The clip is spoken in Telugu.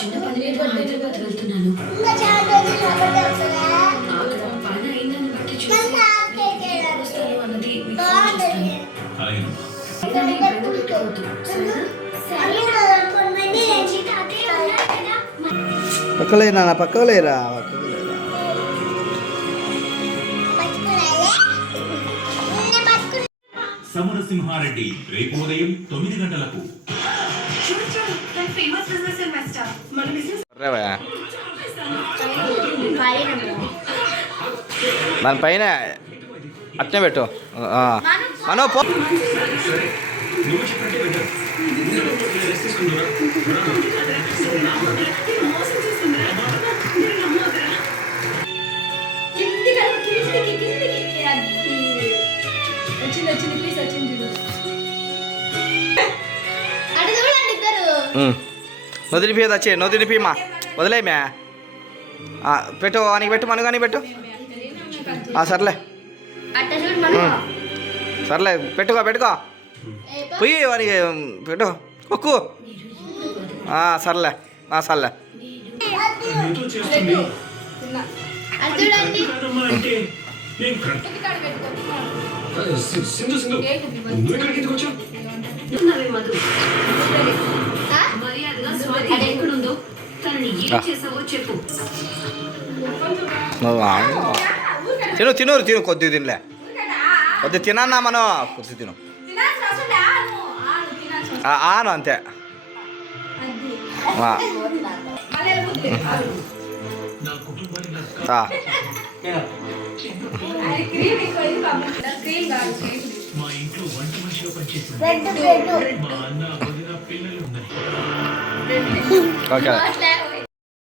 చిన్న పని మీద హైదరాబాద్ వెళ్తున్నాను. అక్కడ పని అయిందని బట్టి చూసి ఎప్పుడు వస్తాను అన్నది మీకు ఫోన్ చేస్తాను. ఇదండి బెంగ పెట్టుకోవద్దు, సరేనా? పక్కలేనా పక్కలేరా సమరసింహారెడ్డి రేపు ఉదయం 9 గంటలకు. దానిపైన అట్నే పెట్టు మనో పో. నొదిలిపి వచ్చే నొదిలిపిమా వదిలేమా పెట్టు అని పెట్టు మను కానీ పెట్టు. సర్లే సర్లే పెట్టుకో పొయ్యి వానికి పెట్టు కొక్కు. సర్లే సర్లే ఎక్కడుందో తనని ఏం చేసావో చెప్పు. తిను కొద్ది తినలే కొద్ది తినన్నా మనం కొద్ది తిను ఆను అంతే. మా ఇంట్లో వంట మనిషిగా పనిచేసింది. మా అన్న వదిన పిల్లలు ఉన్నారు. ఓకే